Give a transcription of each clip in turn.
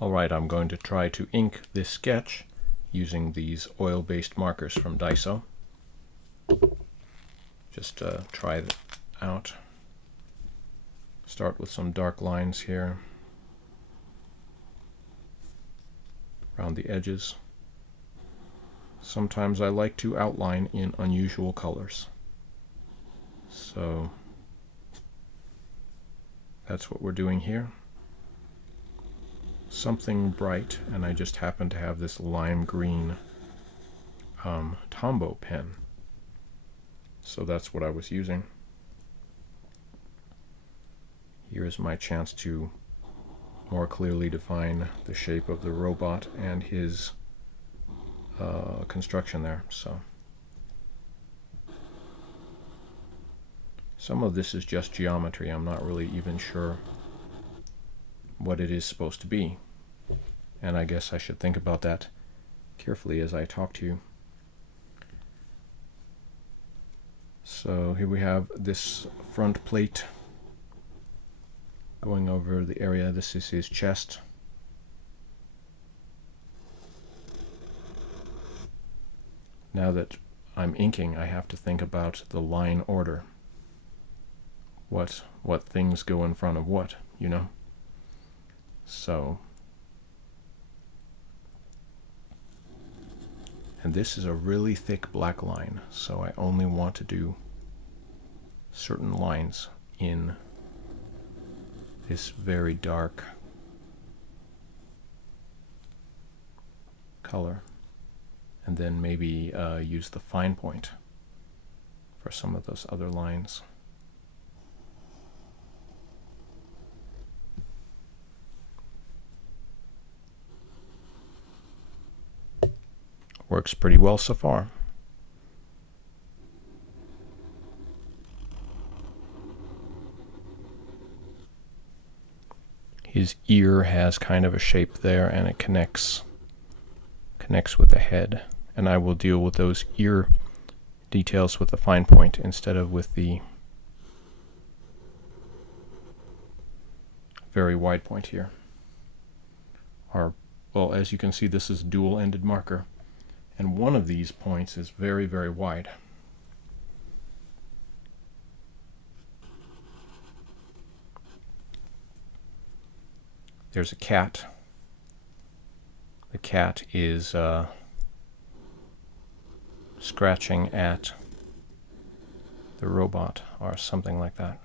Alright, I'm going to try to ink this sketch using these oil-based markers from Daiso. Just try it out. Start with some dark lines here around the edges. Sometimes I like to outline in unusual colors. So that's what we're doing here. Something bright, and I just happen to have this lime green Tombow pen. So that's what I was using. Here's my chance to more clearly define the shape of the robot and his construction there. So some of this is just geometry. I'm not really even sure what it is supposed to be, and I guess I should think about that carefully as I talk to you. So here we have this front plate going over the area. This is his chest. Now that I'm inking, I have to think about the line order. What things go in front of what, you know? So, and this is a really thick black line, so I only want to do certain lines in this very dark color, and then maybe use the fine point for some of those other lines. Works pretty well so far. His ear has kind of a shape there, and it connects with the head. And I will deal with those ear details with the fine point instead of with the very wide point here. Well, as you can see, this is a dual-ended marker. And one of these points is very, very wide. There's a cat. The cat is scratching at the robot or something like that.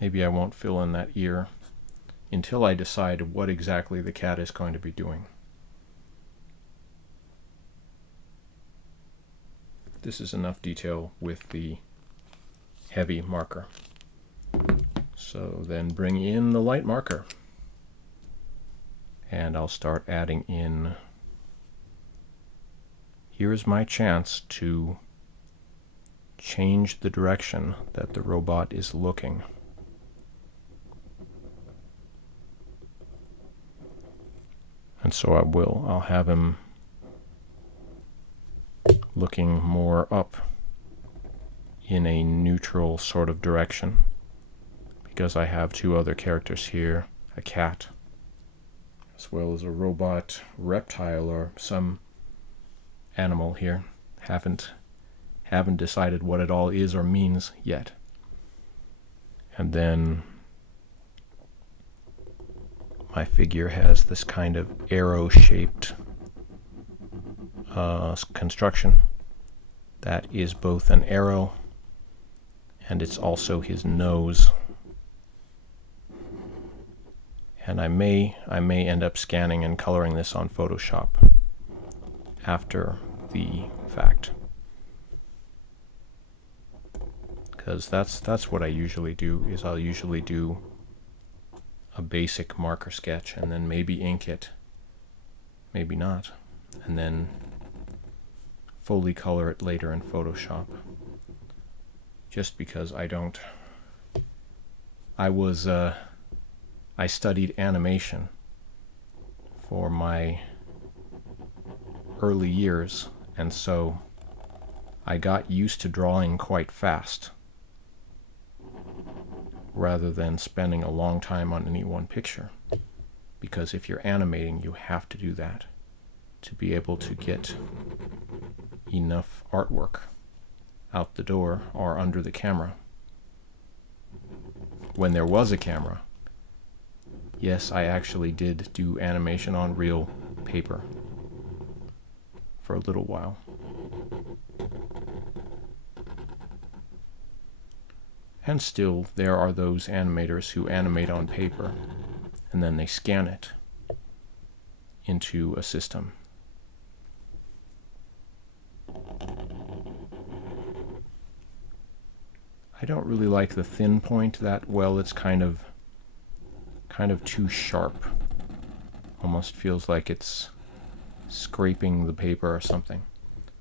Maybe I won't fill in that ear until I decide what exactly the cat is going to be doing. This is enough detail with the heavy marker. So then bring in the light marker. And I'll start adding in. Here's my chance to change the direction that the robot is looking. And so I'll have him looking more up in a neutral sort of direction, because I have two other characters here, a cat as well as a robot reptile or some animal here. Haven't decided what it all is or means yet. And then my figure has this kind of arrow-shaped construction that is both an arrow and it's also his nose. And I may end up scanning and coloring this on Photoshop after the fact, because that's what I usually do. Is I'll usually do a basic marker sketch and then maybe ink it, maybe not, and then fully color it later in Photoshop. Just because I studied animation for my early years, and so I got used to drawing quite fast. rather than spending a long time on any one picture. Because if you're animating, you have to do that to be able to get enough artwork out the door or under the camera. When there was a camera, yes, I actually did do animation on real paper for a little while. And still, there are those animators who animate on paper and then they scan it into a system. I don't really like the thin point that well. It's kind of too sharp. Almost feels like it's scraping the paper or something.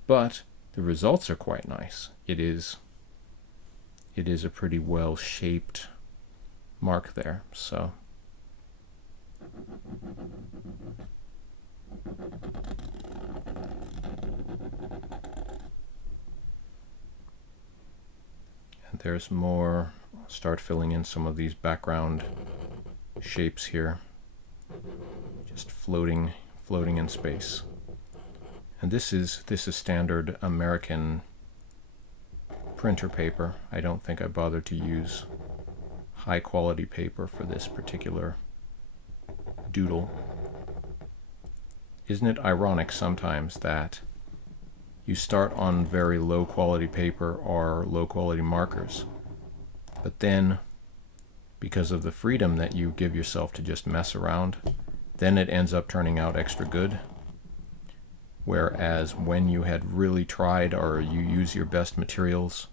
But the results are quite nice. It is a pretty well shaped mark there, so and there's more. I'll start filling in some of these background shapes here, just floating in space. And this is standard American printer paper. I don't think I bothered to use high quality paper for this particular doodle. Isn't it ironic sometimes that you start on very low quality paper or low quality markers, but then because of the freedom that you give yourself to just mess around, then it ends up turning out extra good? Whereas when you had really tried, or you use your best materials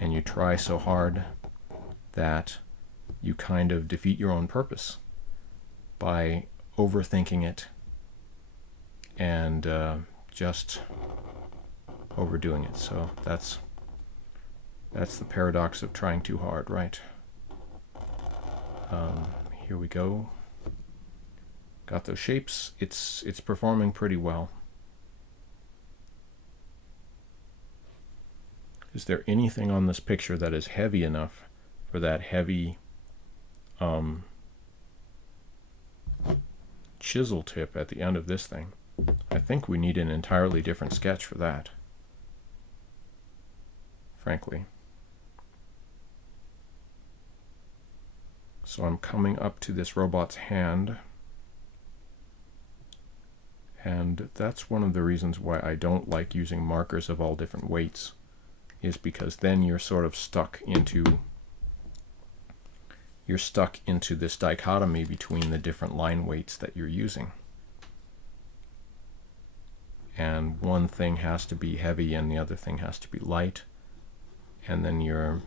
and you try so hard that you kind of defeat your own purpose by overthinking it and just overdoing it. So that's the paradox of trying too hard, right? Here we go. Got those shapes. It's performing pretty well. Is there anything on this picture that is heavy enough for that heavy chisel tip at the end of this thing? I think we need an entirely different sketch for that, frankly. So I'm coming up to this robot's hand, and that's one of the reasons why I don't like using markers of all different weights, is because then you're sort of stuck into this dichotomy between the different line weights that you're using. And one thing has to be heavy and the other thing has to be light, and then you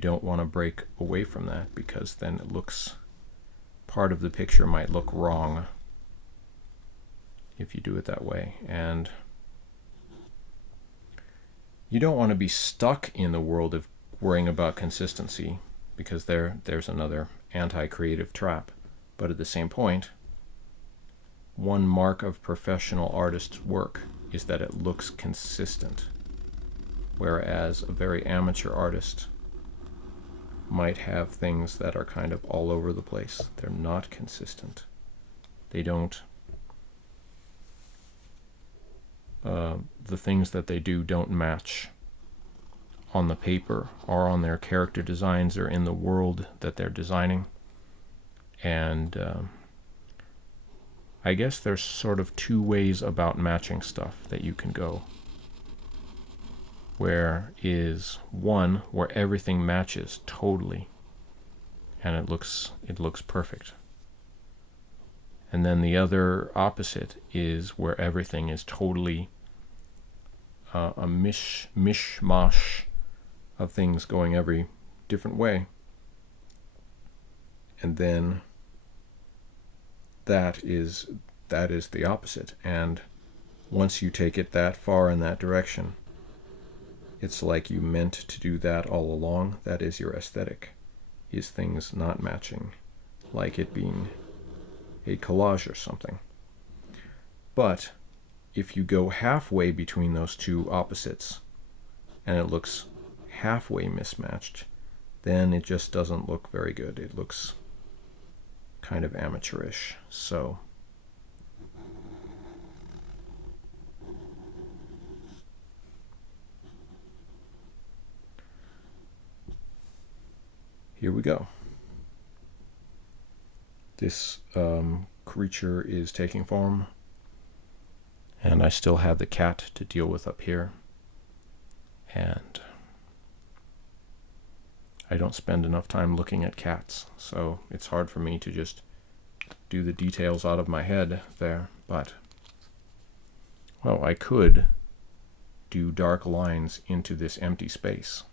don't want to break away from that, because then it looks, part of the picture might look wrong if you do it that way. And you don't want to be stuck in the world of worrying about consistency, because there's another anti-creative trap. But at the same point, one mark of professional artists' work is that it looks consistent, whereas a very amateur artist might have things that are kind of all over the place. They're not consistent. They don't, the things that they do don't match on the paper or on their character designs or in the world that they're designing. And I guess there's sort of two ways about matching stuff that you can go. Where is one where everything matches totally and it looks perfect. And then the other opposite is where everything is totally a mishmash of things going every different way. And then that is the opposite. And once you take it that far in that direction, it's like you meant to do that all along. That is your aesthetic, is things not matching, like it being a collage or something. But if you go halfway between those two opposites, and it looks halfway mismatched, then it just doesn't look very good. It looks kind of amateurish. So here we go. This creature is taking form, and I still have the cat to deal with up here. And I don't spend enough time looking at cats, so it's hard for me to just do the details out of my head there. But, well, I could do dark lines into this empty space.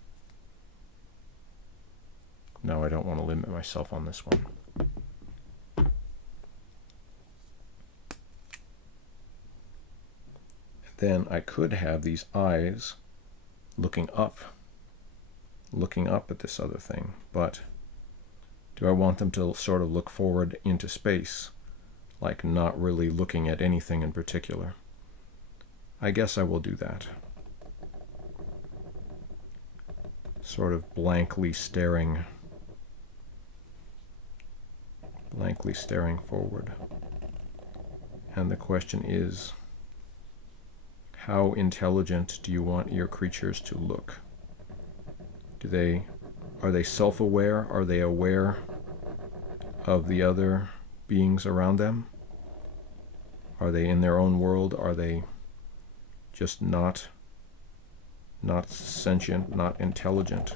No, I don't want to limit myself on this one. Then I could have these eyes looking up at this other thing, but do I want them to sort of look forward into space, like not really looking at anything in particular? I guess I will do that. Sort of blankly staring forward. And the question is, how intelligent do you want your creatures to look? Are they self-aware? Are they aware of the other beings around them? Are they in their own world? Are they just not sentient, not intelligent?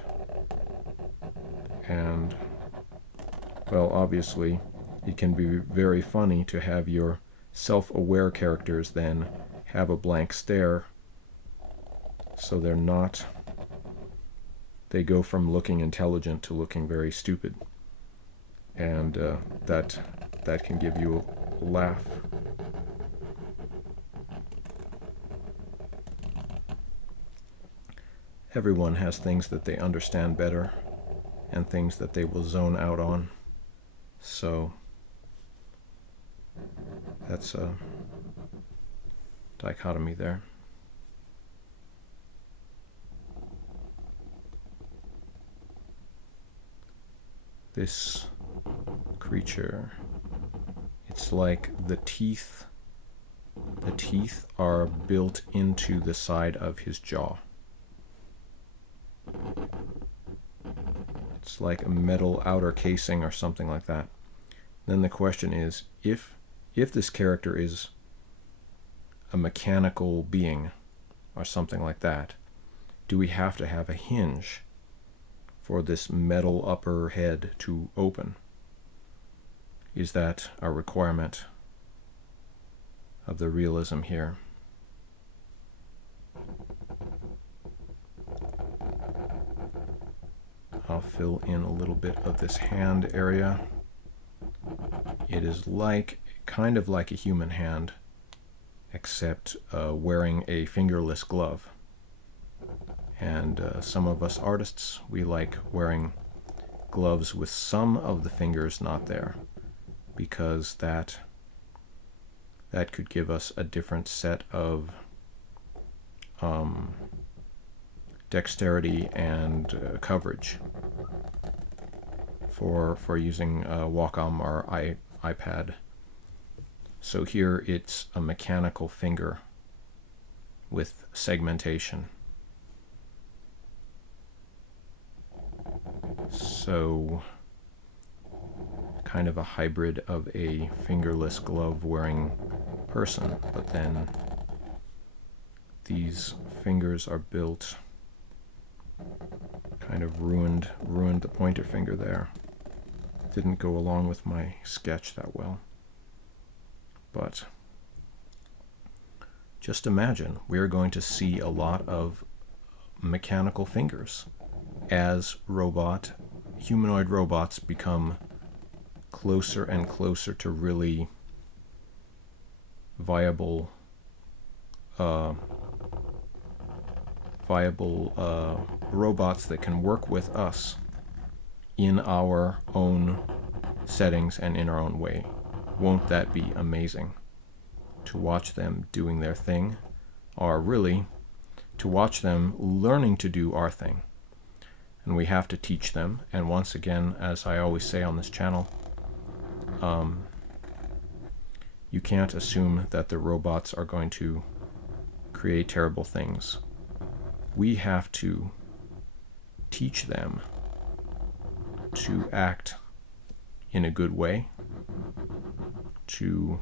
And, well, obviously, it can be very funny to have your self-aware characters then have a blank stare, so they go from looking intelligent to looking very stupid, and that can give you a laugh. Everyone has things that they understand better and things that they will zone out on, so that's a dichotomy there. This creature, it's like the teeth are built into the side of his jaw. It's like a metal outer casing or something like that. Then the question is, if this character is a mechanical being or something like that, do we have to have a hinge for this metal upper head to open? Is that a requirement of the realism here? I'll fill in a little bit of this hand area. It is kind of like a human hand, except wearing a fingerless glove. And some of us artists, we like wearing gloves with some of the fingers not there, because that could give us a different set of dexterity and coverage for using Wacom or iPad. So here it's a mechanical finger with segmentation. So kind of a hybrid of a fingerless glove wearing person, but then these fingers are built, kind of ruined the pointer finger there. Didn't go along with my sketch that well. But just imagine, we're going to see a lot of mechanical fingers as humanoid robots become closer and closer to really viable robots that can work with us in our own settings and in our own way. Won't that be amazing to watch them doing their thing, or really to watch them learning to do our thing? and we have to teach them. And once again, as I always say on this channel, you can't assume that the robots are going to create terrible things. We have to teach them to act in a good way, to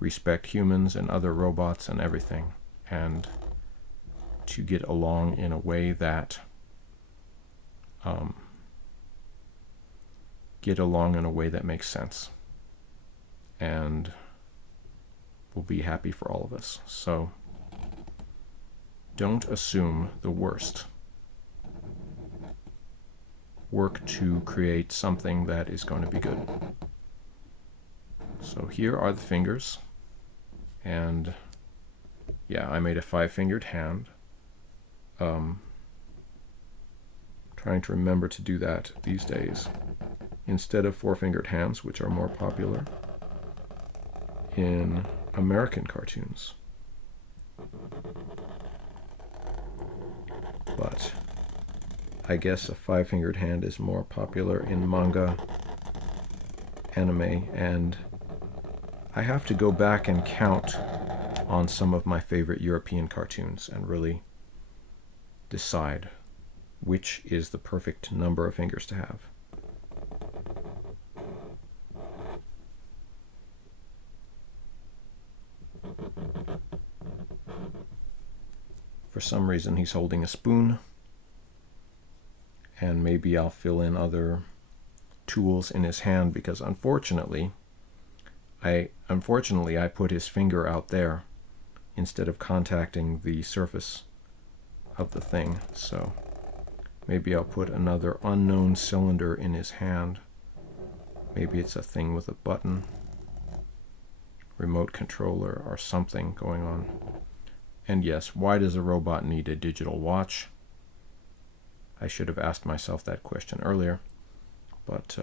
respect humans and other robots and everything, and to get along in a way that makes sense and will be happy for all of us. So don't assume the worst. Work to create something that is going to be good. So here are the fingers, and yeah, I made a 5-fingered hand. Trying to remember to do that these days instead of 4-fingered hands, which are more popular in American cartoons. But I guess a 5-fingered hand is more popular in manga, anime, and I have to go back and count on some of my favorite European cartoons and really decide which is the perfect number of fingers to have. For some reason he's holding a spoon, and maybe I'll fill in other tools in his hand because unfortunately I put his finger out there instead of contacting the surface of the thing. So maybe I'll put another unknown cylinder in his hand. Maybe it's a thing with a button, remote controller, or something going on. And yes, why does a robot need a digital watch? I should have asked myself that question earlier, but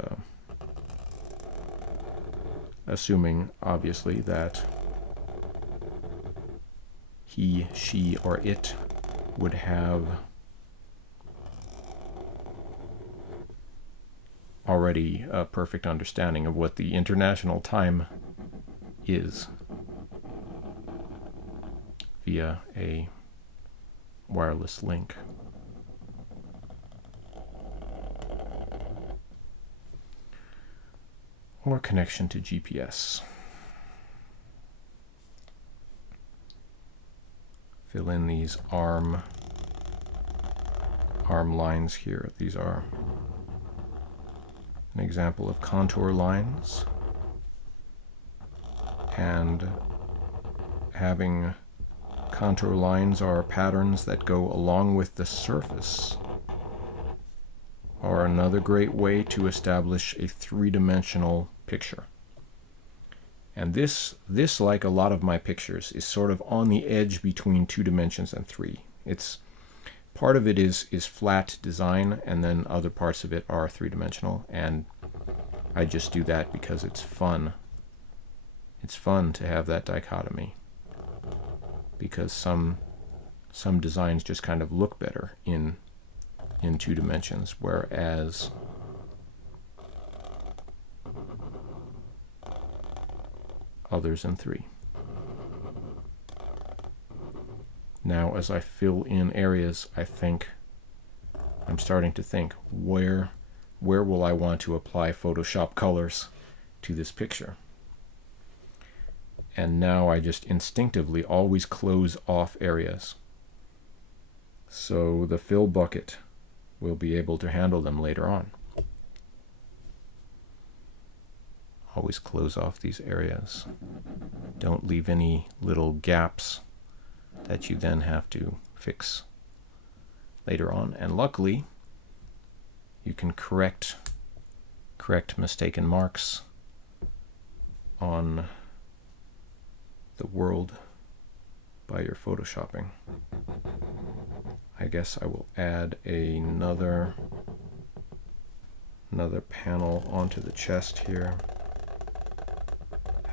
assuming obviously that he, she, or it would have already a perfect understanding of what the international time is via a wireless link. Or connection to GPS. Fill in these arm lines here. These are an example of contour lines, and having contour lines or patterns that go along with the surface are another great way to establish a three-dimensional picture. And this, like a lot of my pictures, is sort of on the edge between 2 dimensions and 3. It's part of it is flat design, and then other parts of it are 3-dimensional, and I just do that because it's fun. It's fun to have that dichotomy, because some designs just kind of look better in 2 dimensions, whereas others in 3. Now, as I fill in areas, I'm starting to think, where will I want to apply Photoshop colors to this picture? And now I just instinctively always close off areas, so the fill bucket will be able to handle them later on. Always close off these areas. Don't leave any little gaps that you then have to fix later on. And luckily, you can correct mistaken marks on the world by your photoshopping. I guess I will add another panel onto the chest here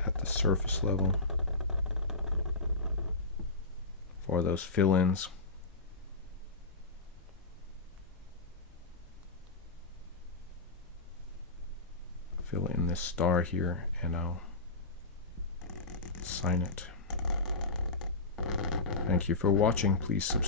at the surface level for those fill-ins. fill in this star here, and I'll sign it. Thank you for watching. Please subscribe.